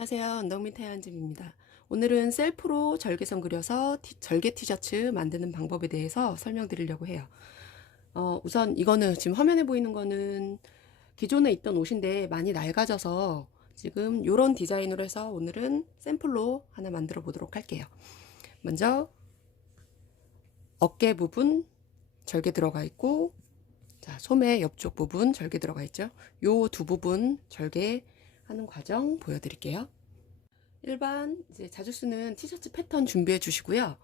안녕하세요. 언덕밑 태연집입니다. 오늘은 셀프로 절개선 그려서 절개 티셔츠 만드는 방법에 대해서 설명드리려고 해요. 우선 이거는 지금 화면에 보이는 거는 기존에 있던 옷인데 많이 낡아져서 지금 이런 디자인으로 해서 오늘은 샘플로 하나 만들어 보도록 할게요. 먼저 어깨 부분 절개 들어가 있고, 자, 소매 옆쪽 부분 절개 들어가 있죠. 요 두 부분 절개하는 과정 보여드릴게요. 일반 이제 자주 쓰는 티셔츠 패턴 준비해 주시고요.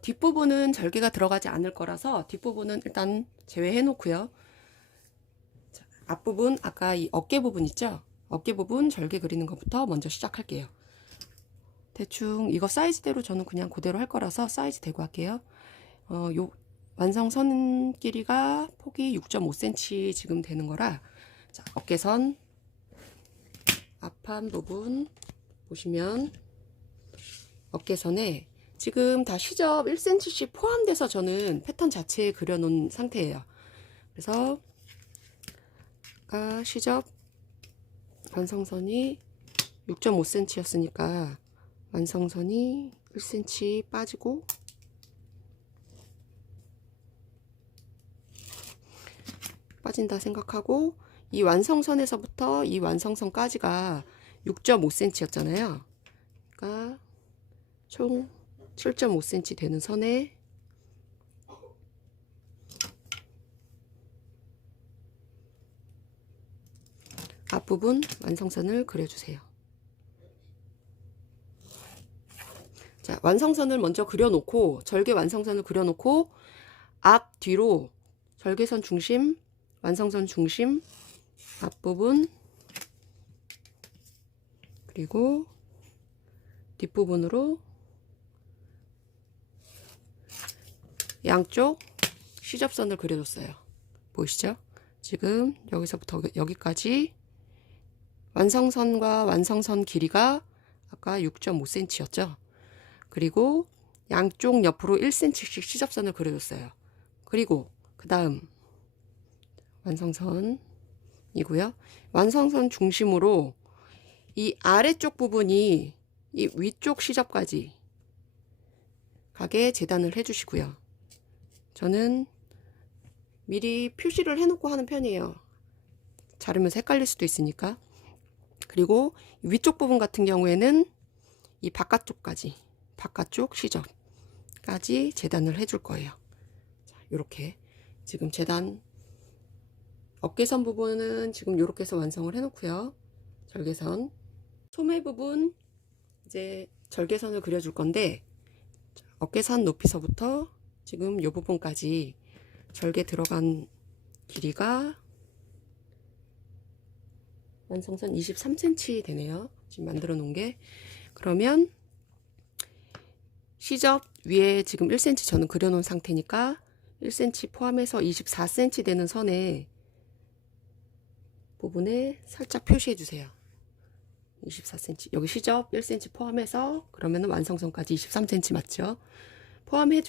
뒷부분은 절개가 들어가지 않을 거라서 뒷부분은 일단 제외해 놓고요. 자, 앞부분 아까 이 어깨 부분 있죠? 어깨 부분 절개 그리는 것부터 먼저 시작할게요. 대충 이거 사이즈대로 저는 그냥 그대로 할 거라서 사이즈 대고 할게요. 요 완성선 길이가 폭이 6.5cm 지금 되는 거라, 자, 어깨선 앞판 부분 보시면 어깨선에 지금 다 시접 1cm씩 포함돼서 저는 패턴 자체에 그려놓은 상태예요. 그래서 아까 시접 완성선이 6.5cm 였으니까 완성선이 1cm 빠지고, 빠진다 생각하고, 이 완성선에서부터 이 완성선까지가 6.5cm 였잖아요. 그러니까 총 7.5cm 되는 선에 앞부분 완성선을 그려주세요. 자, 완성선을 먼저 그려놓고, 절개 완성선을 그려놓고 앞 뒤로 절개선 중심, 완성선 중심, 앞부분, 그리고 뒷부분으로 양쪽 시접선을 그려줬어요. 보이시죠? 지금 여기서부터 여기까지 완성선과 완성선 길이가 아까 6.5cm 였죠. 그리고 양쪽 옆으로 1cm씩 시접선을 그려줬어요. 그리고 그 다음 완성선이고요. 완성선 중심으로 이 아래쪽 부분이 이 위쪽 시접까지 가게 재단을 해주시고요. 저는 미리 표시를 해놓고 하는 편이에요. 자르면서 헷갈릴 수도 있으니까. 그리고 위쪽 부분 같은 경우에는 이 바깥쪽까지, 바깥쪽 시접까지 재단을 해줄 거예요. 자, 요렇게 지금 재단, 어깨선 부분은 지금 이렇게 해서 완성을 해놓고요. 절개선, 소매 부분 이제 절개선을 그려줄 건데, 어깨선 높이서부터 지금 이 부분까지 절개 들어간 길이가 완성선 23cm 되네요. 지금 만들어 놓은 게. 그러면 시접 위에 지금 1cm 저는 그려 놓은 상태니까 1cm 포함해서 24cm 되는 선에 부분에 살짝 표시해 주세요. 24cm. 여기 시접 1cm 포함해서 그러면 완성선까지 23cm 맞죠? 포함해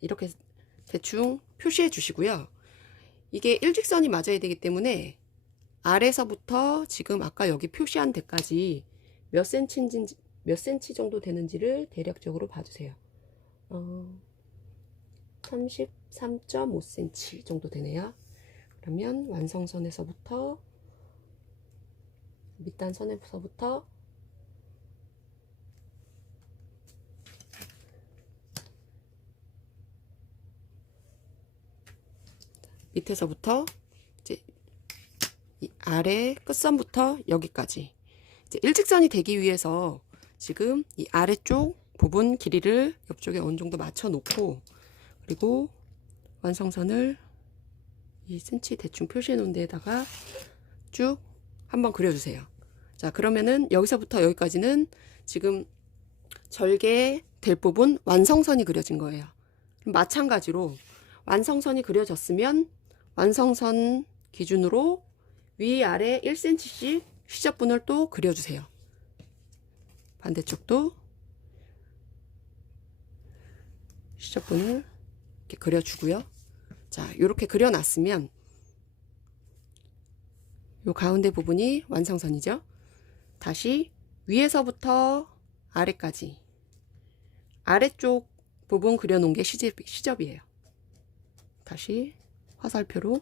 이렇게 대충 표시해 주시고요. 이게 일직선이 맞아야 되기 때문에 아래서부터 지금 아까 여기 표시한 데까지 몇 cm 정도 되는지를 대략적으로 봐주세요. 33.5cm 정도 되네요. 그러면 완성선에서부터 밑단선에서부터 밑에서부터 이제 이 아래 끝선부터 여기까지 이제 일직선이 되기 위해서 지금 이 아래쪽 부분 길이를 옆쪽에 어느 정도 맞춰 놓고, 그리고 완성선을 2cm 대충 표시해 놓은 데에다가 쭉 한번 그려주세요. 자, 그러면은 여기서부터 여기까지는 지금 절개 될 부분 완성선이 그려진 거예요. 마찬가지로 완성선이 그려졌으면 완성선 기준으로 위아래 1cm씩 시접분을 또 그려주세요. 반대쪽도 시접분을 이렇게 그려주고요. 자, 이렇게 그려놨으면 요 가운데 부분이 완성선이죠. 다시 위에서부터 아래까지 아래쪽 부분 그려놓은 게 시접이에요. 다시 화살표로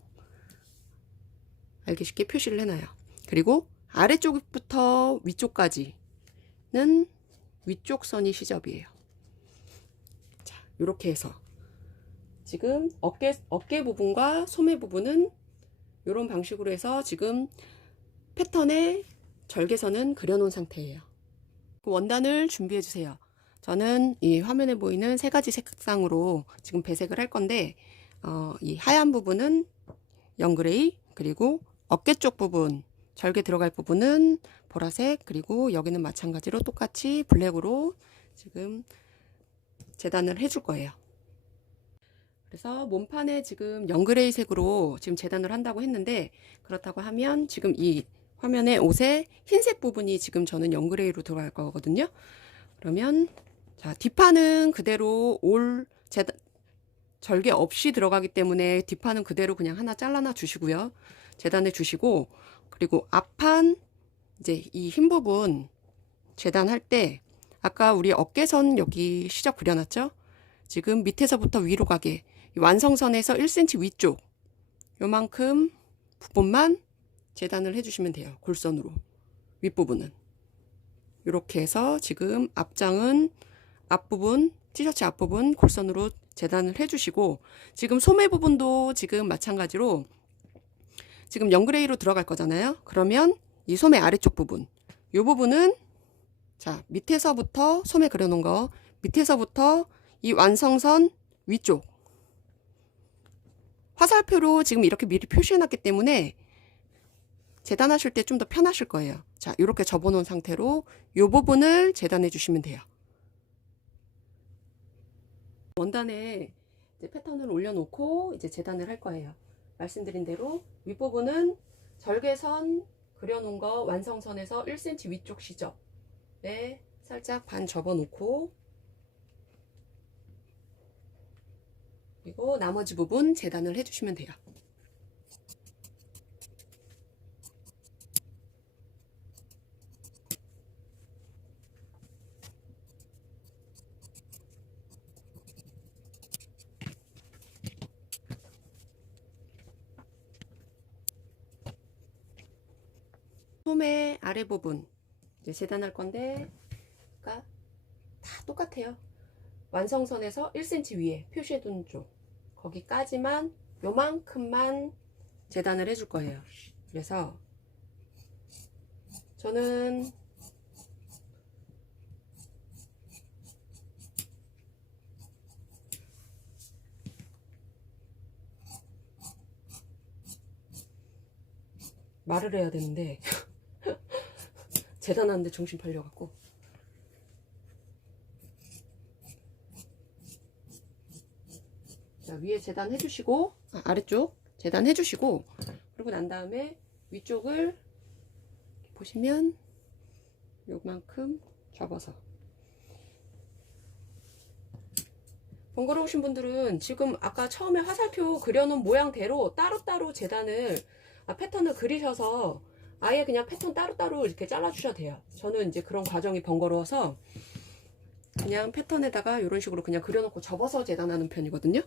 알기 쉽게 표시를 해놔요. 그리고 아래쪽부터 위쪽까지는 위쪽 선이 시접이에요. 자, 이렇게 해서 지금 어깨 부분과 소매 부분은 이런 방식으로 해서 지금 패턴의 절개선은 그려놓은 상태예요. 원단을 준비해 주세요. 저는 이 화면에 보이는 세 가지 색상으로 지금 배색을 할 건데 이 하얀 부분은 영그레이, 그리고 어깨 쪽 부분 절개 들어갈 부분은 보라색, 그리고 여기는 마찬가지로 똑같이 블랙으로 지금 재단을 해줄 거예요. 그래서 몸판에 지금 영그레이 색으로 지금 재단을 한다고 했는데, 그렇다고 하면 지금 이 화면에 옷의 흰색 부분이 지금 저는 영그레이로 들어갈 거거든요. 그러면 자, 뒷판은 그대로 절개 없이 들어가기 때문에 뒷판은 그대로 그냥 하나 잘라놔 주시고요. 재단해 주시고, 그리고 앞판 이제 이 흰 부분 재단할 때 아까 우리 어깨선 여기 시접 그려놨죠? 지금 밑에서부터 위로 가게 완성선에서 1cm 위쪽 요만큼 부분만 재단을 해주시면 돼요. 골선으로 윗부분은 이렇게 해서 지금 앞장은 앞부분 티셔츠 앞부분 골선으로 재단을 해주시고, 지금 소매 부분도 지금 마찬가지로 지금 영그레이로 들어갈 거잖아요. 그러면 이 소매 아래쪽 부분 이 부분은 자 밑에서부터 소매 그려놓은 거 밑에서부터 이 완성선 위쪽 화살표로 지금 이렇게 미리 표시해놨기 때문에 재단하실 때 좀 더 편하실 거예요. 자, 이렇게 접어놓은 상태로 이 부분을 재단해 주시면 돼요. 원단에 이제 패턴을 올려놓고 이제 재단을 할 거예요. 말씀드린 대로 윗부분은 절개선 그려놓은 거 완성선에서 1cm 위쪽 시접에 살짝 반 접어놓고, 그리고 나머지 부분 재단을 해주시면 돼요. 소매 아래 부분 이제 재단할 건데, 그러니까 다 똑같아요. 완성선에서 1cm 위에 표시해둔 쪽 거기까지만 요만큼만 재단을 해줄 거예요. 그래서 저는 말을 해야 되는데 재단하는데 정신 팔려갖고, 자, 위에 재단해 주시고 아래쪽 재단해 주시고, 그리고 난 다음에 위쪽을 보시면 요만큼 접어서, 번거로우신 분들은 지금 아까 처음에 화살표 그려놓은 모양대로 따로따로 재단을 패턴을 그리셔서 아예 그냥 패턴 따로따로 이렇게 잘라 주셔도 돼요. 저는 이제 그런 과정이 번거로워서 그냥 패턴에다가 이런 식으로 그냥 그려놓고 접어서 재단하는 편이거든요.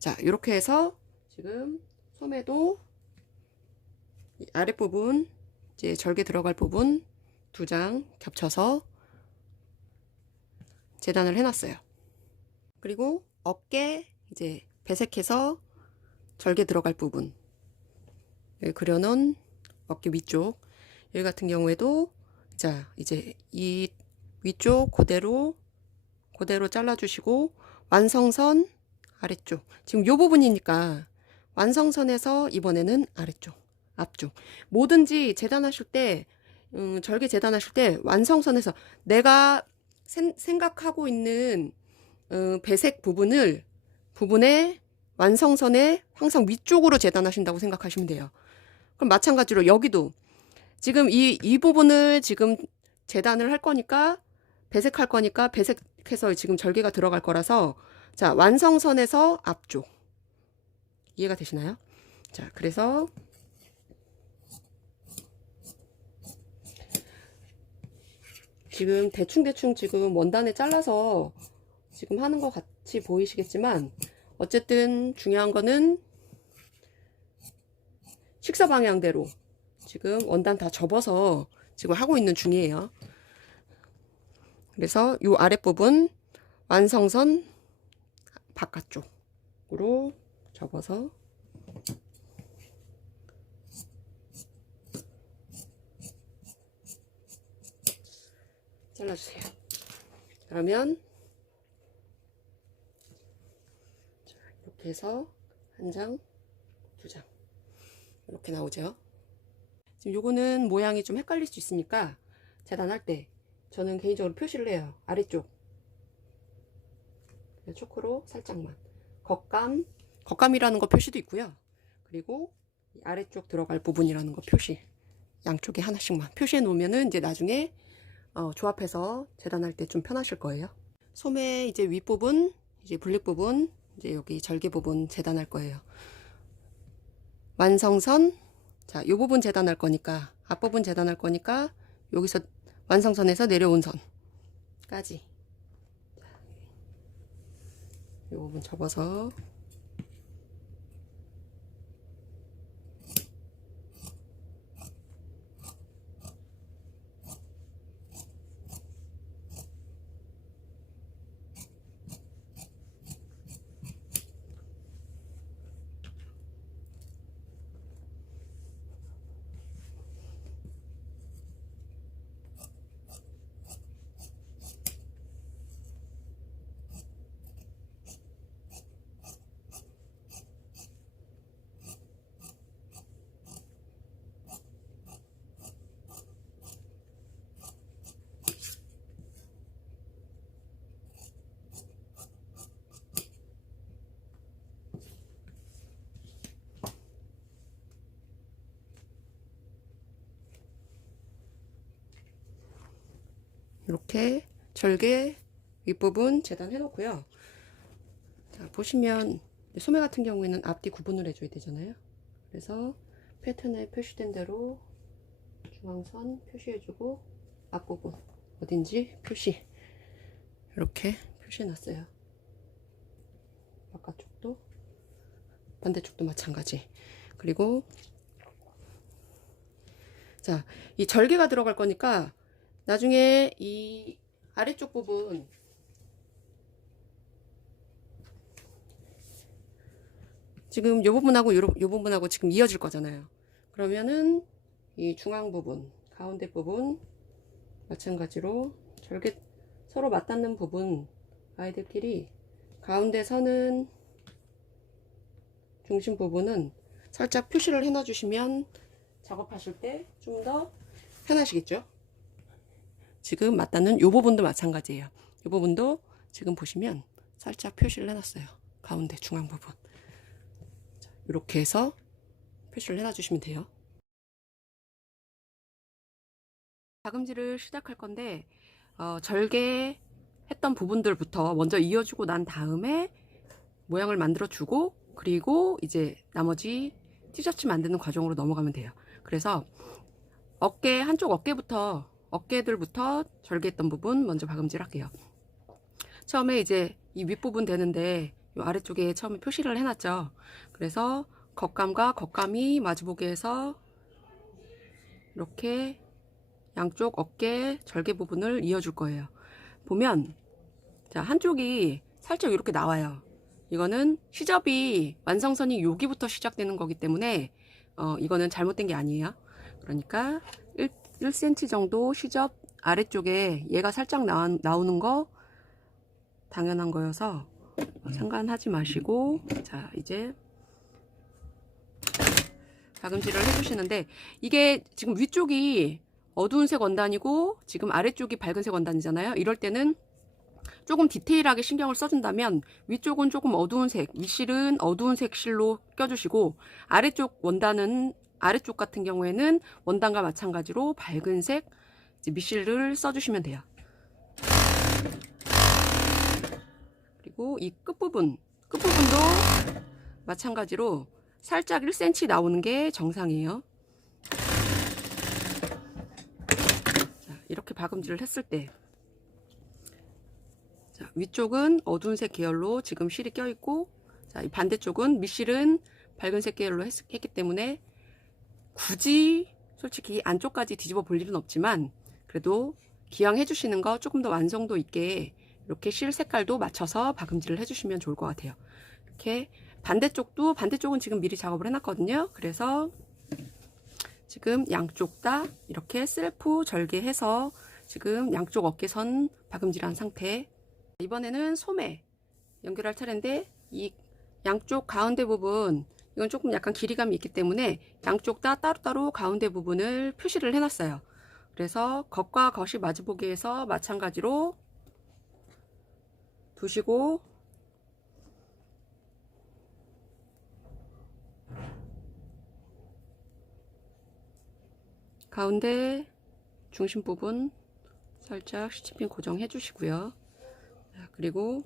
자, 이렇게 해서 지금 소매도 아랫부분 이제 절개 들어갈 부분 2장 겹쳐서 재단을 해놨어요. 그리고 어깨 이제 배색해서 절개 들어갈 부분 여기 그려놓은 어깨 위쪽, 여기 같은 경우에도 자 이제 이 위쪽 그대로 잘라주시고, 완성선 아래쪽 지금 요 부분이니까 완성선에서 이번에는 아래쪽 앞쪽 뭐든지 재단하실 때 절개 재단하실 때 완성선에서 내가 생각하고 있는 배색 부분의 완성선의 항상 위쪽으로 재단하신다고 생각하시면 돼요. 그럼 마찬가지로 여기도 지금 이 부분을 지금 재단을 할 거니까 배색할 거니까 배색해서 지금 절개가 들어갈 거라서 자 완성선에서 앞쪽 이해가 되시나요? 자 그래서 지금 대충 지금 원단에 잘라서 지금 하는 것 같이 보이시겠지만 어쨌든 중요한 거는 식사 방향대로 지금 원단 다 접어서 지금 하고 있는 중이에요. 그래서 이 아랫부분 완성선 바깥쪽으로 접어서 잘라주세요. 그러면 이렇게 해서 한 장, 두 장 이렇게 나오죠. 지금 요거는 모양이 좀 헷갈릴 수 있으니까 재단할 때 저는 개인적으로 표시를 해요. 아래쪽 초크로 살짝만 겉감이라는 거 표시도 있고요. 그리고 아래쪽 들어갈 부분이라는 거 표시 양쪽에 하나씩만 표시해 놓으면은 이제 나중에 조합해서 재단할 때 좀 편하실 거예요. 소매 이제 윗부분, 이제 블릭 부분, 이제 여기 절개 부분 재단할 거예요. 완성선, 자, 이 부분 재단할 거니까, 앞부분 재단할 거니까 여기서 완성선에서 내려온 선까지 이 부분 접어서 이렇게 절개 윗부분 재단해 놓고요. 자, 보시면 소매 같은 경우에는 앞뒤 구분을 해줘야 되잖아요. 그래서 패턴에 표시된 대로 중앙선 표시해주고 앞부분 어딘지 표시 이렇게 표시해 놨어요. 바깥쪽도 반대쪽도 마찬가지. 그리고 자, 이 절개가 들어갈 거니까 나중에 이 아래쪽 부분 지금 요 부분하고 요 부분하고 지금 이어질 거잖아요. 그러면은 이 중앙 부분, 가운데 부분 마찬가지로 절개 서로 맞닿는 부분 아이들끼리 가운데 선은 중심 부분은 살짝 표시를 해놔 주시면 작업하실 때 좀 더 편하시겠죠? 지금 맞닿는 요 부분도 마찬가지예요. 요 부분도 지금 보시면 살짝 표시를 해놨어요. 가운데 중앙 부분. 이렇게 해서 표시를 해놔 주시면 돼요. 다금질을 시작할 건데 절개 했던 부분들부터 먼저 이어주고 난 다음에 모양을 만들어 주고 그리고 이제 나머지 티셔츠 만드는 과정으로 넘어가면 돼요. 그래서 어깨 한쪽 어깨들부터 절개했던 부분 먼저 박음질 할게요. 처음에 이제 이 윗부분 되는데 이 아래쪽에 처음에 표시를 해놨죠. 그래서 겉감과 겉감이 마주보게 해서 이렇게 양쪽 어깨 절개 부분을 이어줄 거예요. 보면 자, 한쪽이 살짝 이렇게 나와요. 이거는 시접이 완성선이 여기부터 시작되는 거기 때문에 이거는 잘못된 게 아니에요. 그러니까 1cm 정도 시접 아래쪽에 얘가 살짝 나오는 거 당연한 거여서 상관하지 마시고 자, 이제 박음질을 해주시는데 이게 지금 위쪽이 어두운 색 원단이고 지금 아래쪽이 밝은 색 원단이잖아요. 이럴 때는 조금 디테일하게 신경을 써준다면 위쪽은 조금 어두운 색, 윗실은 어두운 색 실로 껴주시고 아래쪽 원단은 아래쪽 같은 경우에는 원단과 마찬가지로 밝은 색 밑실을 써주시면 돼요. 그리고 이 끝부분도 마찬가지로 살짝 1cm 나오는 게 정상이에요. 자, 이렇게 박음질을 했을 때, 자, 위쪽은 어두운 색 계열로 지금 실이 껴있고, 자, 이 반대쪽은 밑실은 밝은 색 계열로 했기 때문에 굳이 솔직히 안쪽까지 뒤집어 볼 일은 없지만, 그래도 기왕 해주시는 거 조금 더 완성도 있게 이렇게 실 색깔도 맞춰서 박음질을 해주시면 좋을 것 같아요. 이렇게 반대쪽은 지금 미리 작업을 해놨거든요. 그래서 지금 양쪽 다 이렇게 셀프 절개해서 지금 양쪽 어깨선 박음질한 상태. 이번에는 소매 연결할 차례인데, 이 양쪽 가운데 부분, 이건 조금 약간 길이감이 있기 때문에 양쪽 다 따로따로 가운데 부분을 표시를 해놨어요. 그래서 겉과 겉이 마주보게 해서 마찬가지로 두시고, 가운데 중심 부분 살짝 시치핀 고정해 주시고요. 그리고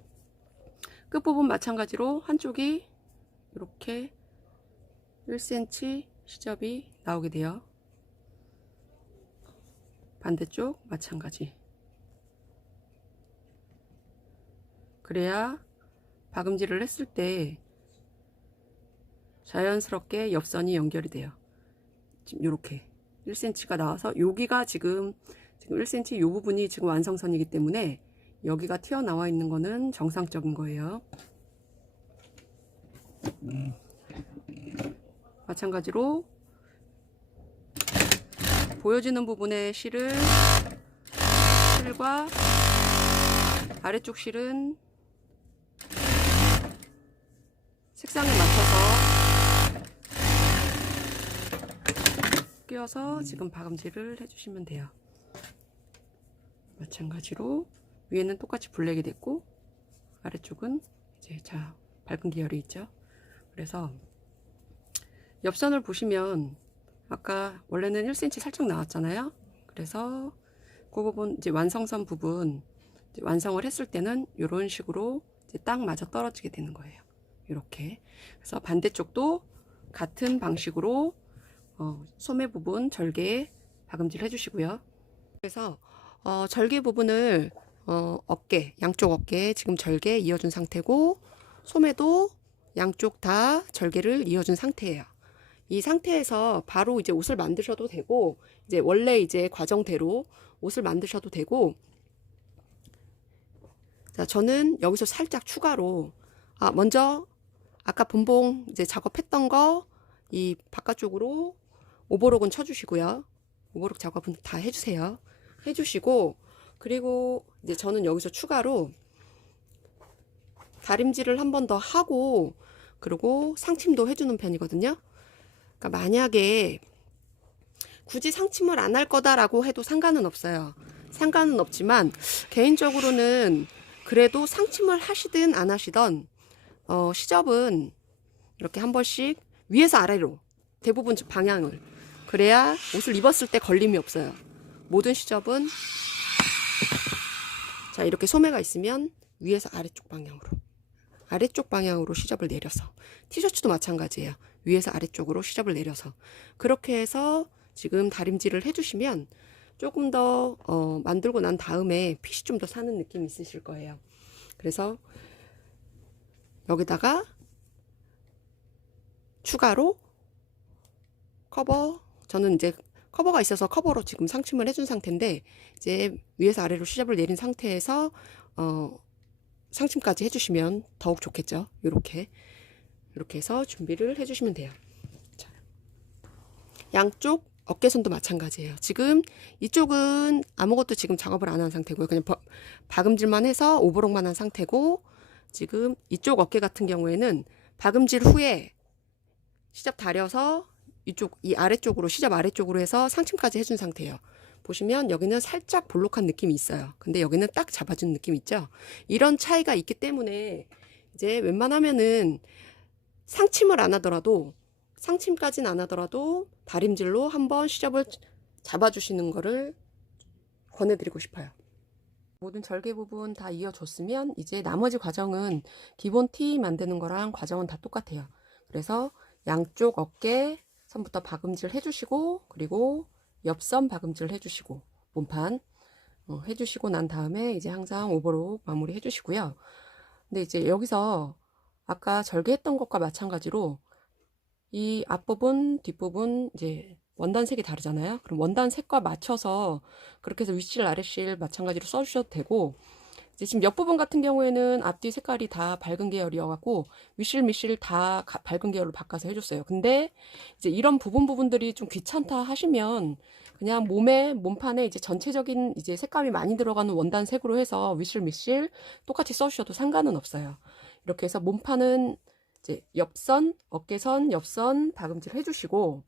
끝부분 마찬가지로 한쪽이 이렇게 1cm 시접이 나오게 돼요. 반대쪽 마찬가지. 그래야 박음질을 했을 때 자연스럽게 옆선이 연결이 돼요. 지금 이렇게 1cm가 나와서 여기가 지금 1cm 이 부분이 지금 완성선이기 때문에 여기가 튀어나와 있는 거는 정상적인 거예요. 마찬가지로 보여지는 부분의 실과 아래쪽 실은 색상에 맞춰서 끼워서 지금 박음질을 해주시면 돼요. 마찬가지로 위에는 똑같이 블랙이 됐고 아래쪽은 이제 밝은 계열이 있죠. 그래서 옆선을 보시면 아까 원래는 1cm 살짝 나왔잖아요. 그래서 그 부분 이제 완성선 부분 이제 완성을 했을 때는 이런 식으로 이제 딱 맞아 떨어지게 되는 거예요. 이렇게. 그래서 반대쪽도 같은 방식으로 소매 부분 절개 박음질 해주시고요. 그래서 절개 부분을 양쪽 어깨 지금 절개 이어준 상태고, 소매도 양쪽 다 절개를 이어준 상태예요. 이 상태에서 바로 이제 옷을 만드셔도 되고, 이제 원래 이제 과정대로 옷을 만드셔도 되고, 자, 저는 여기서 살짝 추가로, 먼저 아까 분봉 이제 작업했던 거 이 바깥쪽으로 오버록은 쳐주시고요. 오버록 작업은 다 해주세요. 해주시고, 그리고 이제 저는 여기서 추가로 다림질을 한 번 더 하고, 그리고 상침도 해주는 편이거든요. 그러니까 만약에 굳이 상침을 안 할 거다라고 해도 상관은 없어요. 상관은 없지만 개인적으로는 그래도 상침을 하시든 안 하시던 시접은 이렇게 한 번씩 위에서 아래로 대부분 방향을, 그래야 옷을 입었을 때 걸림이 없어요. 모든 시접은 자, 이렇게 소매가 있으면 위에서 아래쪽 방향으로 시접을 내려서, 티셔츠도 마찬가지예요. 위에서 아래쪽으로 시접을 내려서 그렇게 해서 지금 다림질을 해주시면 조금 더 만들고 난 다음에 핏이 좀 더 사는 느낌이 있으실 거예요. 그래서 여기다가 추가로 커버, 저는 이제 커버가 있어서 커버로 지금 상침을 해준 상태인데, 이제 위에서 아래로 시접을 내린 상태에서 상침까지 해주시면 더욱 좋겠죠. 이렇게 해서 준비를 해주시면 돼요. 자, 양쪽 어깨선도 마찬가지예요. 지금 이쪽은 아무것도 지금 작업을 안 한 상태고요. 그냥 박음질만 해서 오버록만 한 상태고, 지금 이쪽 어깨 같은 경우에는 박음질 후에 시접 다려서 이 아래쪽으로, 시접 아래쪽으로 해서 상침까지 해준 상태예요. 보시면 여기는 살짝 볼록한 느낌이 있어요. 근데 여기는 딱 잡아준 느낌 있죠. 이런 차이가 있기 때문에 이제 웬만하면은 상침을 안 하더라도, 상침까지는 안 하더라도 다림질로 한번 시접을 잡아주시는 거를 권해드리고 싶어요. 모든 절개 부분 다 이어줬으면 이제 나머지 과정은 기본 티 만드는 거랑 과정은 다 똑같아요. 그래서 양쪽 어깨 선부터 박음질 해주시고, 그리고 옆선 박음질 해주시고, 몸판 해주시고 난 다음에 이제 항상 오버록 마무리 해주시고요. 근데 이제 여기서 아까 절개했던 것과 마찬가지로 이 앞부분, 뒷부분 이제 원단 색이 다르잖아요. 그럼 원단 색과 맞춰서 그렇게 해서 윗실, 아랫실 마찬가지로 써주셔도 되고, 이제 지금 옆부분 같은 경우에는 앞뒤 색깔이 다 밝은 계열이어갖고 윗실, 밑실 다 밝은 계열로 바꿔서 해줬어요. 근데 이제 이런 부분들이 좀 귀찮다 하시면 그냥 몸판에 이제 전체적인 이제 색감이 많이 들어가는 원단 색으로 해서 윗실, 밑실 똑같이 써주셔도 상관은 없어요. 이렇게 해서 몸판은 이제 옆선, 어깨선, 옆선 박음질 해주시고,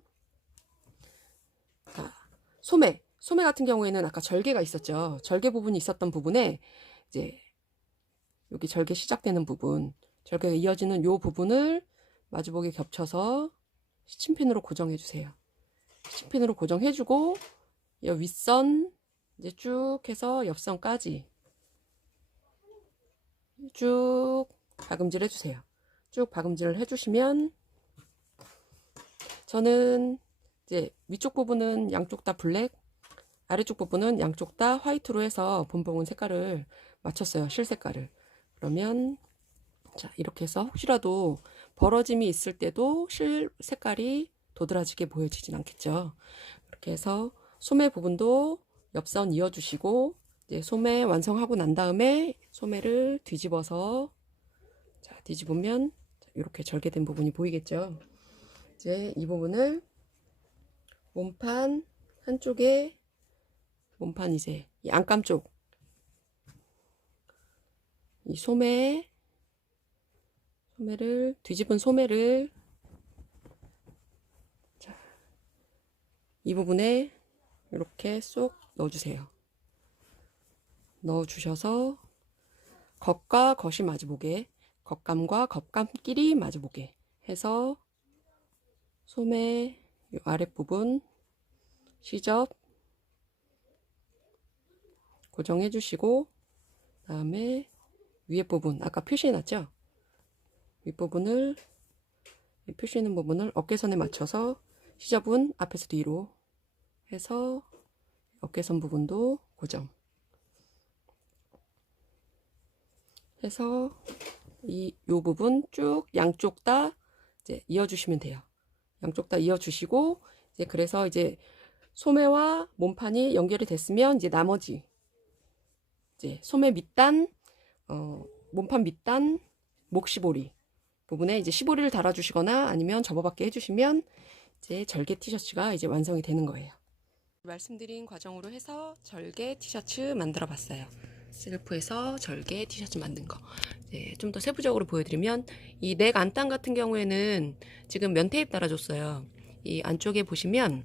자, 소매 같은 경우에는 아까 절개가 있었죠. 절개 부분이 있었던 부분에 이제 여기 절개 시작되는 부분, 절개가 이어지는 요 부분을 마주보게 겹쳐서 시침핀으로 고정해 주세요. 시침핀으로 고정해 주고 이 윗선 이제 쭉 해서 옆선까지 쭉 박음질 해 주세요. 쭉 박음질을 해주시면, 저는 이제 위쪽 부분은 양쪽 다 블랙, 아래쪽 부분은 양쪽 다 화이트로 해서 본봉은 색깔을 맞췄어요. 실 색깔을. 그러면 자, 이렇게 해서 혹시라도 벌어짐이 있을 때도 실 색깔이 도드라지게 보여지진 않겠죠. 이렇게 해서 소매 부분도 옆선 이어주시고, 이제 소매 완성하고 난 다음에 소매를 뒤집어서, 자, 뒤집으면 이렇게 절개된 부분이 보이겠죠. 이제 이 부분을 몸판 한쪽에, 몸판 이제 이 안감 쪽, 이 소매를 뒤집은 소매를, 자, 이 부분에 이렇게 쏙 넣어주세요. 넣어주셔서 겉과 겉이 마주보게, 겉감과 겉감끼리 마주보게 해서 소매 아랫부분 시접 고정해 주시고, 다음에 위에 부분 아까 표시해 놨죠? 윗부분을, 표시하는 부분을 어깨선에 맞춰서 시접은 앞에서 뒤로 해서 어깨선 부분도 고정 해서 요 부분 쭉 양쪽 다 이제 이어주시면 돼요. 양쪽 다 이어주시고, 이제 그래서 이제 소매와 몸판이 연결이 됐으면 이제 나머지 이제 소매 밑단, 몸판 밑단 목시보리 부분에 이제 시보리를 달아주시거나 아니면 접어받게 해주시면 이제 절개 티셔츠가 이제 완성이 되는 거예요. 말씀드린 과정으로 해서 절개 티셔츠 만들어 봤어요. 셀프에서 절개 티셔츠 만든 거. 좀 더 세부적으로 보여드리면, 이 넥 안단 같은 경우에는 지금 면 테이프 달아줬어요. 이 안쪽에 보시면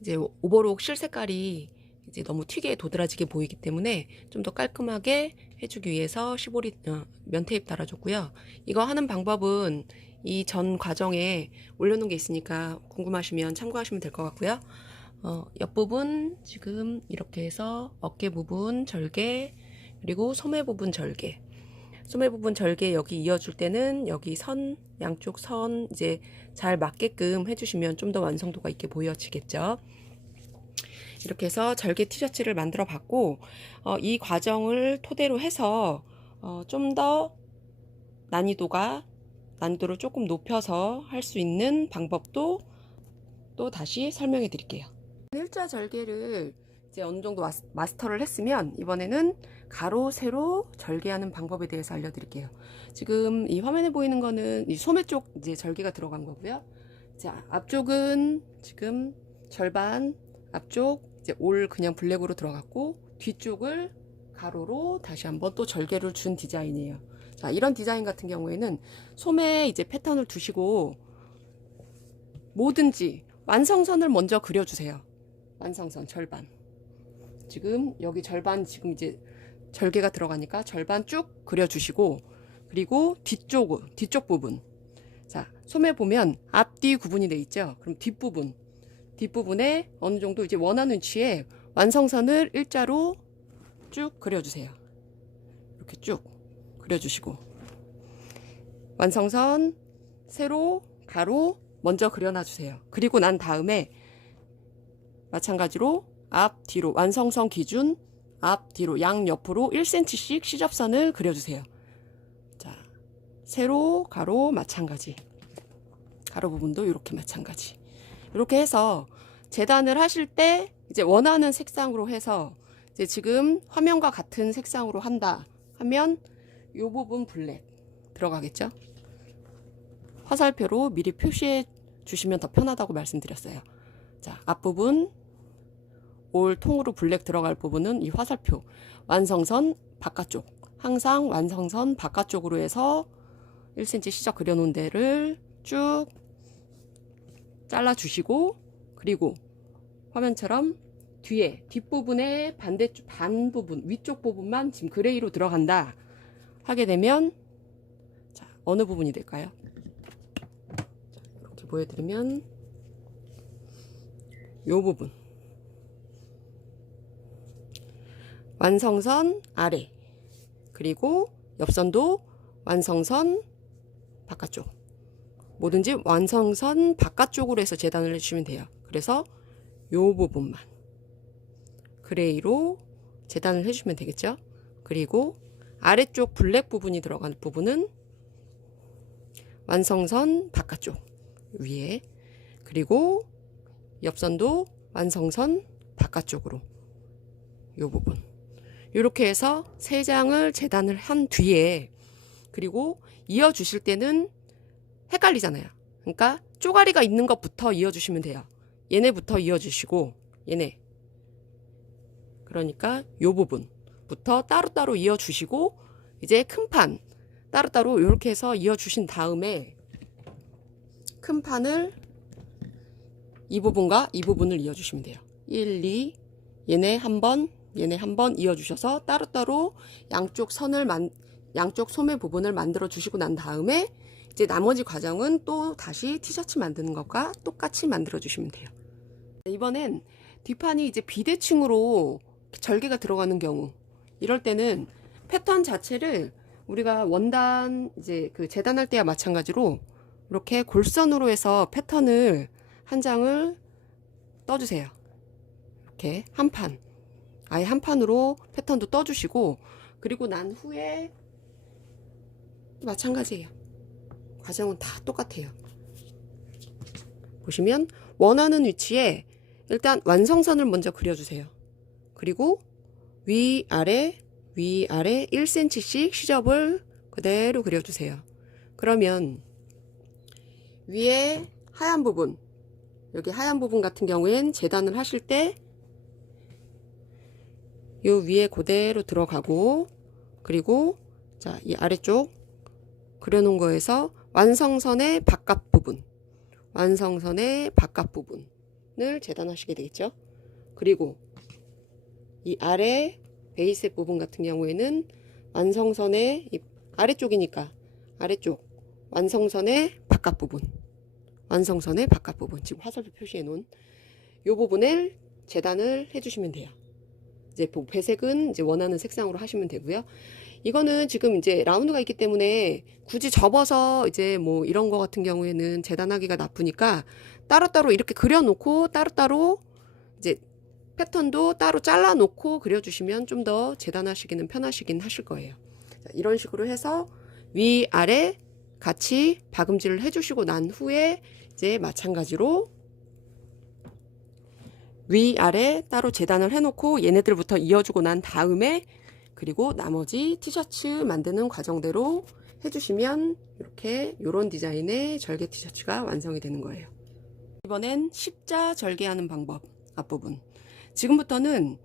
이제 오버록 실 색깔이 이제 너무 튀게 도드라지게 보이기 때문에 좀 더 깔끔하게 해주기 위해서 시보리 면 테이프 달아줬고요. 이거 하는 방법은 이 전 과정에 올려놓은 게 있으니까 궁금하시면 참고하시면 될 것 같고요. 옆부분 지금 이렇게 해서 어깨 부분 절개, 그리고 소매 부분 절개, 소매 부분 절개 여기 이어줄 때는 여기 선, 양쪽 선 이제 잘 맞게끔 해주시면 좀 더 완성도가 있게 보여지겠죠. 이렇게 해서 절개 티셔츠를 만들어 봤고, 이 과정을 토대로 해서 좀 더 난이도를 조금 높여서 할 수 있는 방법도 또 다시 설명해 드릴게요. 일자 절개를 이제 어느 정도 마스터를 했으면 이번에는 가로, 세로 절개하는 방법에 대해서 알려드릴게요. 지금 이 화면에 보이는 거는 이 소매 쪽 이제 절개가 들어간 거고요. 자, 앞쪽은 지금 절반, 앞쪽 이제 올 그냥 블랙으로 들어갔고, 뒤쪽을 가로로 다시 한번 또 절개를 준 디자인이에요. 자, 이런 디자인 같은 경우에는 소매 이제 패턴을 두시고 뭐든지 완성선을 먼저 그려주세요. 완성선 절반. 지금 여기 절반 지금 이제 절개가 들어가니까 절반 쭉 그려주시고, 그리고 뒤쪽 부분. 자, 소매 보면 앞뒤 구분이 돼 있죠. 그럼 뒷부분에 어느 정도 이제 원하는 위치에 완성선을 일자로 쭉 그려주세요. 이렇게 쭉 그려주시고, 완성선 세로, 가로 먼저 그려놔 주세요. 그리고 난 다음에 마찬가지로 앞, 뒤로 완성선 기준 앞, 뒤로, 양 옆으로 1cm씩 시접선을 그려주세요. 자, 세로, 가로 마찬가지. 가로 부분도 이렇게 마찬가지. 이렇게 해서 재단을 하실 때 이제 원하는 색상으로 해서 이제 지금 화면과 같은 색상으로 한다 하면 이 부분 블랙 들어가겠죠? 화살표로 미리 표시해 주시면 더 편하다고 말씀드렸어요. 자, 앞부분 올 통으로 블랙 들어갈 부분은 이 화살표 완성선 바깥쪽, 항상 완성선 바깥쪽으로 해서 1cm 시접 그려놓은 데를 쭉 잘라 주시고, 그리고 화면처럼 뒤에 뒷부분의 반대쪽 반 부분 위쪽 부분만 지금 그레이로 들어간다 하게 되면, 자, 어느 부분이 될까요? 자, 이렇게 보여드리면 이 부분 완성선 아래, 그리고 옆선도 완성선 바깥쪽, 뭐든지 완성선 바깥쪽으로 해서 재단을 해주시면 돼요. 그래서 이 부분만 그레이로 재단을 해주시면 되겠죠. 그리고 아래쪽 블랙 부분이 들어간 부분은 완성선 바깥쪽 위에, 그리고 옆선도 완성선 바깥쪽으로 이 부분, 이렇게 해서 3장을 재단을 한 뒤에, 그리고 이어 주실 때는 헷갈리잖아요. 그러니까 쪼가리가 있는 것부터 이어 주시면 돼요. 얘네부터 이어 주시고, 얘네, 그러니까 이 부분부터 따로따로 이어 주시고, 이제 큰 판 따로따로 이렇게 해서 이어 주신 다음에 큰 판을 이 부분과 이 부분을 이어 주시면 돼요. 1, 2, 얘네 한번 이어 주셔서 따로따로 양쪽 소매 부분을 만들어 주시고 난 다음에 이제 나머지 과정은 또 다시 티셔츠 만드는 것과 똑같이 만들어 주시면 돼요. 이번엔 뒷판이 이제 비대칭으로 절개가 들어가는 경우, 이럴 때는 패턴 자체를 우리가 원단 이제 그 재단할 때와 마찬가지로 이렇게 골선으로 해서 패턴을 한 장을 떠주세요. 이렇게 한 판, 아예 한 판으로 패턴도 떠주시고, 그리고 난 후에 마찬가지예요. 과정은 다 똑같아요. 보시면 원하는 위치에 일단 완성선을 먼저 그려주세요. 그리고 위아래 1cm씩 시접을 그대로 그려주세요. 그러면 위에 하얀 부분, 여기 하얀 부분 같은 경우엔 재단을 하실 때 이 위에 그대로 들어가고, 그리고 자, 이 아래쪽 그려놓은 거에서 완성선의 바깥 부분을 재단하시게 되겠죠. 그리고 이 아래 베이스 부분 같은 경우에는 완성선의 아래쪽이니까 아래쪽 완성선의 바깥 부분, 지금 화살표 표시해 놓은 이 부분을 재단을 해주시면 돼요. 이제 배색은 이제 원하는 색상으로 하시면 되고요. 이거는 지금 이제 라운드가 있기 때문에 굳이 접어서 이제 뭐 이런 거 같은 경우에는 재단하기가 나쁘니까 따로따로 이렇게 그려놓고 따로따로 이제 패턴도 따로 잘라놓고 그려주시면 좀 더 재단하시기는 편하시긴 하실 거예요. 자, 이런 식으로 해서 위아래 같이 박음질을 해주시고 난 후에 이제 마찬가지로 위아래 따로 재단을 해놓고 얘네들부터 이어주고 난 다음에, 그리고 나머지 티셔츠 만드는 과정대로 해주시면 이렇게 요런 디자인의 절개 티셔츠가 완성이 되는 거예요. 이번엔 십자 절개하는 방법 앞부분. 지금부터는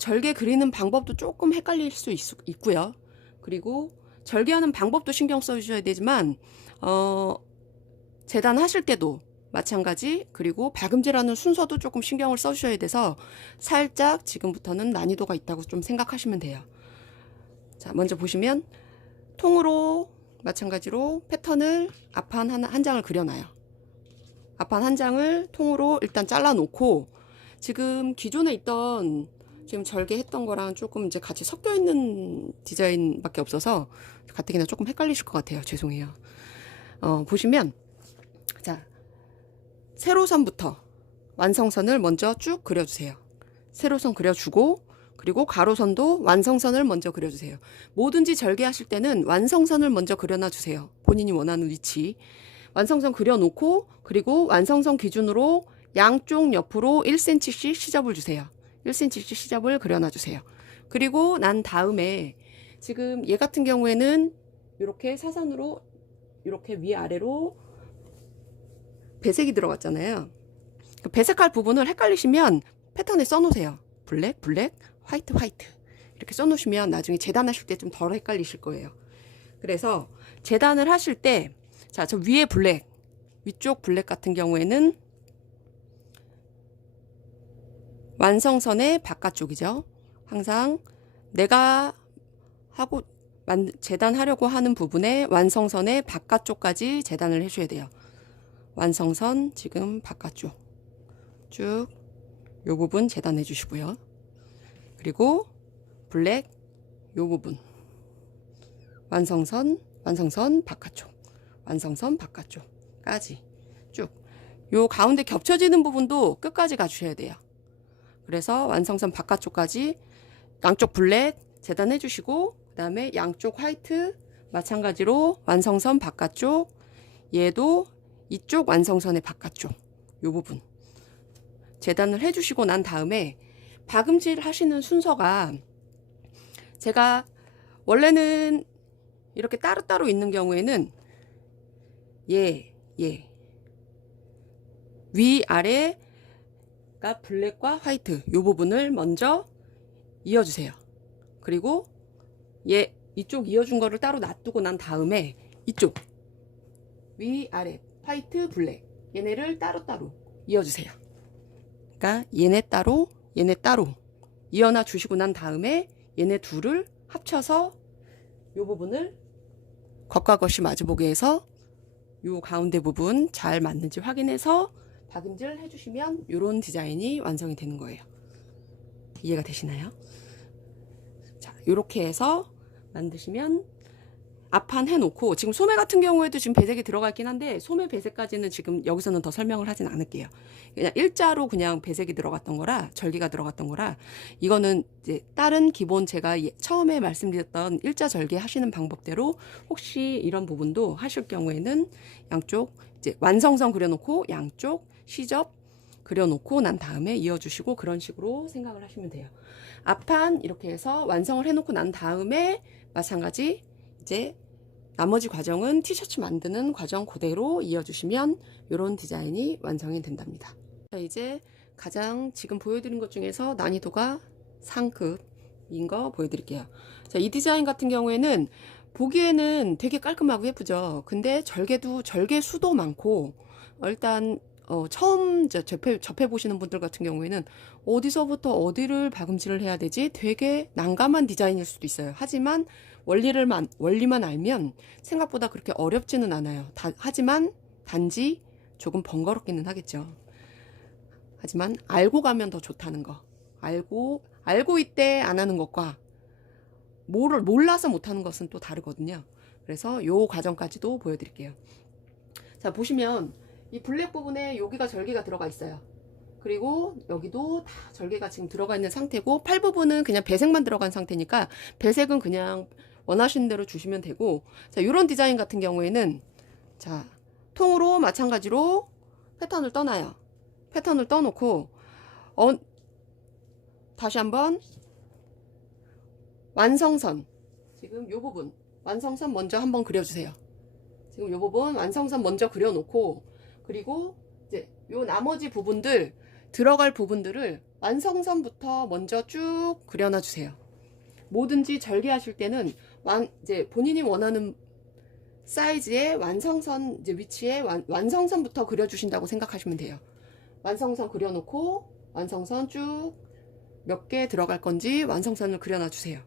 절개 그리는 방법도 조금 헷갈릴 수 있고요. 그리고 절개하는 방법도 신경 써주셔야 되지만 재단하실 때도 마찬가지, 그리고 박음질하는 순서도 조금 신경을 써주셔야 돼서 살짝 지금부터는 난이도가 있다고 좀 생각하시면 돼요. 자, 먼저 보시면 통으로 마찬가지로 패턴을 앞판 한 장을 그려놔요. 앞판 한 장을 통으로 일단 잘라 놓고, 지금 기존에 있던 지금 절개했던 거랑 조금 이제 같이 섞여 있는 디자인밖에 없어서 가뜩이나 조금 헷갈리실 것 같아요. 죄송해요. 보시면 자, 세로선부터 완성선을 먼저 쭉 그려주세요. 세로선 그려주고, 그리고 가로선도 완성선을 먼저 그려주세요. 뭐든지 절개하실 때는 완성선을 먼저 그려놔 주세요. 본인이 원하는 위치. 완성선 그려놓고 그리고 완성선 기준으로 양쪽 옆으로 1cm씩 시접을 주세요. 1cm씩 시접을 그려놔 주세요. 그리고 난 다음에 지금 얘 같은 경우에는 이렇게 사선으로 이렇게 위아래로 배색이 들어갔잖아요. 배색할 부분을 헷갈리시면 패턴에 써놓으세요. 블랙, 블랙, 화이트, 화이트 이렇게 써놓으시면 나중에 재단하실 때 좀 덜 헷갈리실 거예요. 그래서 재단을 하실 때 자, 저 위에 블랙, 위쪽 블랙 같은 경우에는 완성선의 바깥쪽이죠. 항상 내가 하고 재단하려고 하는 부분에 완성선의 바깥쪽까지 재단을 해줘야 돼요. 완성선 지금 바깥쪽 쭉 요 부분 재단해 주시고요. 그리고 블랙 요 부분 완성선 바깥쪽 완성선 바깥쪽까지 쭉 요 가운데 겹쳐지는 부분도 끝까지 가주셔야 돼요. 그래서 완성선 바깥쪽까지 양쪽 블랙 재단해 주시고 그 다음에 양쪽 화이트 마찬가지로 완성선 바깥쪽 얘도 이쪽 완성선의 바깥쪽 요 부분 재단을 해 주시고 난 다음에 박음질 하시는 순서가 제가 원래는 이렇게 따로따로 있는 경우에는 위아래가 블랙과 화이트 요 부분을 먼저 이어주세요. 그리고 이쪽 이어준 거를 따로 놔두고 난 다음에 이쪽 위아래 화이트 블랙 얘네를 따로따로 이어주세요. 그러니까 얘네 따로 이어놔 주시고 난 다음에 얘네 둘을 합쳐서 요 부분을 겉과 겉이 마주보게 해서 요 가운데 부분 잘 맞는지 확인해서 박음질 해주시면 요런 디자인이 완성이 되는 거예요. 이해가 되시나요? 자, 요렇게 해서 만드시면 앞판 해놓고 지금 소매 같은 경우에도 지금 배색이 들어가 있긴 한데 소매 배색까지는 지금 여기서는 더 설명을 하진 않을게요. 그냥 일자로 그냥 배색이 들어갔던 거라 절개가 들어갔던 거라 이거는 이제 다른 기본 제가 처음에 말씀드렸던 일자 절개 하시는 방법대로 혹시 이런 부분도 하실 경우에는 양쪽 이제 완성선 그려놓고 양쪽 시접 그려놓고 난 다음에 이어주시고 그런 식으로 생각을 하시면 돼요. 앞판 이렇게 해서 완성을 해놓고 난 다음에 마찬가지 이제 나머지 과정은 티셔츠 만드는 과정 그대로 이어주시면 이런 디자인이 완성이 된답니다. 자, 이제 가장 지금 보여드린 것 중에서 난이도가 상급인 거 보여드릴게요. 자, 이 디자인 같은 경우에는 보기에는 되게 깔끔하고 예쁘죠. 근데 절개 수도 많고 일단 처음 접해보시는 분들 같은 경우에는 어디서부터 어디를 박음질을 해야 되지? 되게 난감한 디자인일 수도 있어요. 하지만 원리만 알면 생각보다 그렇게 어렵지는 않아요. 하지만 단지 조금 번거롭기는 하겠죠. 하지만 알고 가면 더 좋다는 거. 알고 있대 안 하는 것과 몰라서 못하는 것은 또 다르거든요. 그래서 요 과정까지도 보여드릴게요. 자, 보시면 이 블랙 부분에 여기가 절개가 들어가 있어요. 그리고 여기도 다 절개가 지금 들어가 있는 상태고 팔 부분은 그냥 배색만 들어간 상태니까 배색은 그냥 원하시는 대로 주시면 되고 자, 이런 디자인 같은 경우에는 자, 통으로 마찬가지로 패턴을 떠놔요. 패턴을 떠놓고 다시 한번 완성선 지금 요 부분 완성선 먼저 한번 그려주세요. 지금 요 부분 완성선 먼저 그려놓고 그리고 이제 요 나머지 부분들 들어갈 부분들을 완성선부터 먼저 쭉 그려놔 주세요. 뭐든지 절개하실 때는 이제 본인이 원하는 사이즈의 완성선 이제 위치에 완성선부터 그려주신다고 생각하시면 돼요. 완성선 그려놓고 완성선 쭉 몇 개 들어갈 건지 완성선을 그려놔 주세요.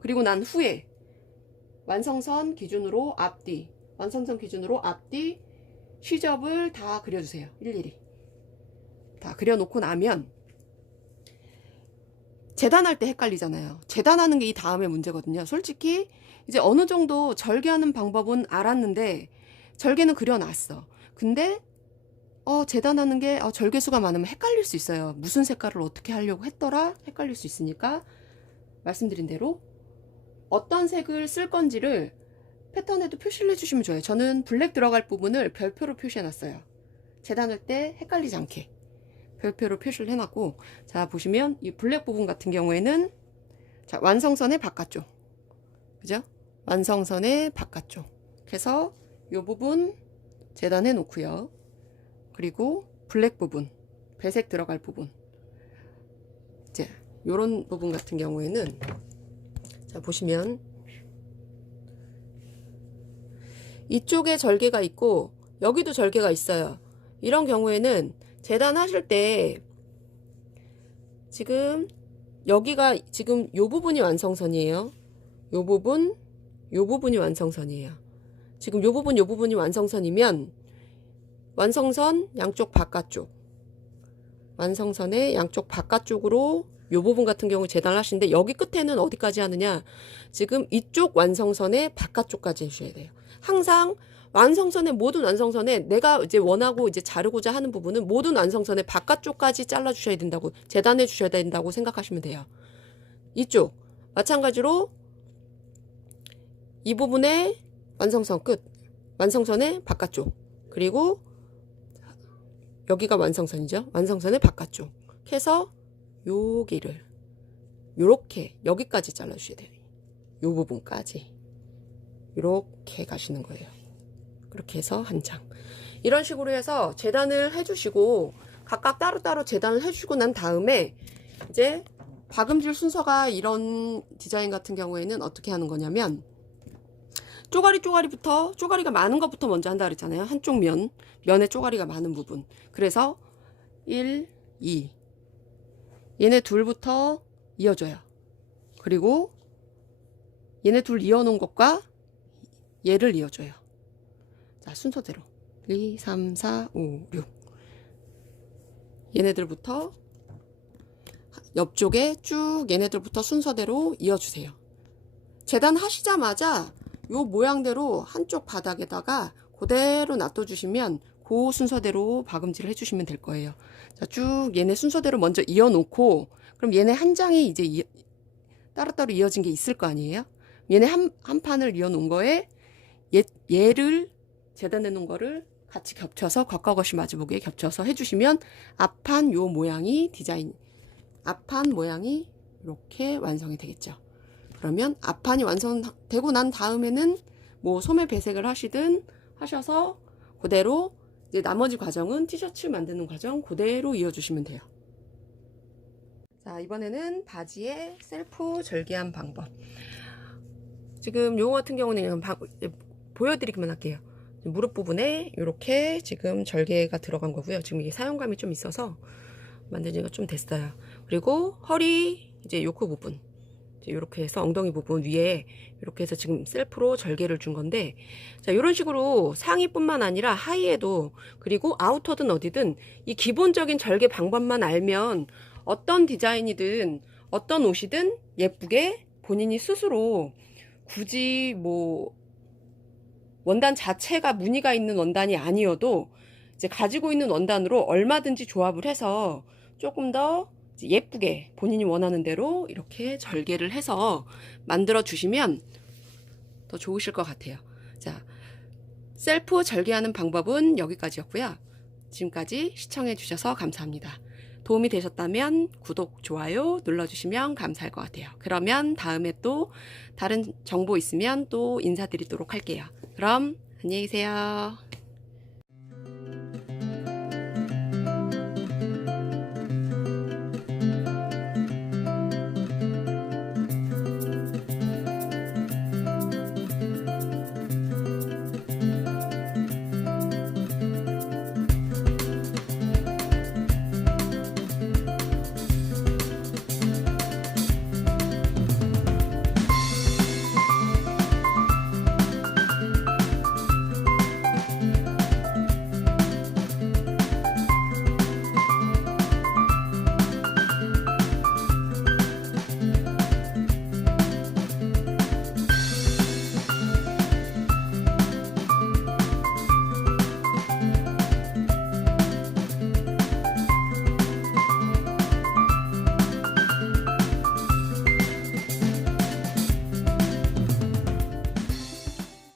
그리고 난 후에 완성선 기준으로 앞뒤 시접을 다 그려주세요. 일일이 다 그려놓고 나면 재단할 때 헷갈리잖아요. 재단하는 게 이 다음에 문제거든요. 솔직히 이제 어느 정도 절개하는 방법은 알았는데 절개는 그려놨어. 근데 재단하는 게 절개수가 많으면 헷갈릴 수 있어요. 무슨 색깔을 어떻게 하려고 했더라? 헷갈릴 수 있으니까 말씀드린 대로 어떤 색을 쓸 건지를 패턴에도 표시를 해주시면 좋아요. 저는 블랙 들어갈 부분을 별표로 표시해 놨어요. 재단할 때 헷갈리지 않게 별표로 표시를 해놨고, 자 보시면 이 블랙 부분 같은 경우에는 자 완성선의 바깥쪽, 그죠? 완성선의 바깥쪽 해서 이 부분 재단해 놓고요. 그리고 블랙 부분, 배색 들어갈 부분, 이제 요런 부분 같은 경우에는 자 보시면 이쪽에 절개가 있고 여기도 절개가 있어요. 이런 경우에는 재단하실 때 지금 여기가 지금 요 부분이 완성선이에요. 요 부분이 완성선이에요. 지금 요 부분이 완성선이면 완성선 양쪽 바깥쪽, 완성선의 양쪽 바깥쪽으로 요 부분 같은 경우 재단을 하시는데, 여기 끝에는 어디까지 하느냐, 지금 이쪽 완성선의 바깥쪽까지 해주셔야 돼요. 항상 완성선의 모든 완성선에 내가 이제 원하고 이제 자르고자 하는 부분은 모든 완성선의 바깥쪽까지 잘라 주셔야 된다고, 재단해 주셔야 된다고 생각하시면 돼요. 이쪽 마찬가지로 이 부분의 완성선 끝, 완성선의 바깥쪽, 그리고 여기가 완성선이죠. 완성선의 바깥쪽 해서 여기를 요렇게 여기까지 잘라 주셔야 돼요. 요 부분까지 이렇게 가시는 거예요. 그렇게 해서 한 장, 이런 식으로 해서 재단을 해주시고, 각각 따로따로 재단을 해주시고 난 다음에 이제 박음질 순서가, 이런 디자인 같은 경우에는 어떻게 하는 거냐면, 쪼가리가 많은 것부터 먼저 한다 그랬잖아요. 한쪽 면에 쪼가리가 많은 부분. 그래서 1, 2 얘네 둘부터 이어줘요. 그리고 얘네 둘 이어놓은 것과 얘를 이어줘요. 자, 순서대로 1, 2, 3, 4, 5, 6 얘네들부터 옆쪽에 쭉 얘네들부터 순서대로 이어주세요. 재단하시자마자 요 모양대로 한쪽 바닥에다가 그대로 놔둬주시면 그 순서대로 박음질을 해주시면 될 거예요. 자, 쭉 얘네 순서대로 먼저 이어놓고, 그럼 얘네 한 장이 이제 따로따로 이어진 게 있을 거 아니에요? 얘네 한 판을 이어놓은 거에 얘를 재단해 놓은 거를 같이 겹쳐서 겉과 겉이 마주보게 겹쳐서 해주시면 앞판 요 모양이 앞판 모양이 이렇게 완성이 되겠죠. 그러면 앞판이 완성되고 난 다음에는 뭐 소매 배색을 하시든 하셔서 그대로 이제 나머지 과정은 티셔츠 만드는 과정 그대로 이어주시면 돼요. 자, 이번에는 바지의 셀프 절개한 방법. 지금 요거 같은 경우는 보여드리기만 할게요. 무릎 부분에 이렇게 지금 절개가 들어간 거고요. 지금 이게 사용감이 좀 있어서 만든 지가 좀 됐어요. 그리고 허리 이제 요크 부분, 이렇게 해서 엉덩이 부분 위에 이렇게 해서 지금 셀프로 절개를 준 건데, 자, 이런 식으로 상의뿐만 아니라 하의에도, 그리고 아우터든 어디든 이 기본적인 절개 방법만 알면 어떤 디자인이든 어떤 옷이든 예쁘게 본인이 스스로, 굳이 뭐 원단 자체가 무늬가 있는 원단이 아니어도 이제 가지고 있는 원단으로 얼마든지 조합을 해서 조금 더 예쁘게 본인이 원하는 대로 이렇게 절개를 해서 만들어 주시면 더 좋으실 것 같아요. 자, 셀프 절개하는 방법은 여기까지였고요. 지금까지 시청해 주셔서 감사합니다. 도움이 되셨다면 구독, 좋아요 눌러주시면 감사할 것 같아요. 그러면 다음에 또 다른 정보 있으면 또 인사드리도록 할게요. 그럼 안녕히 계세요.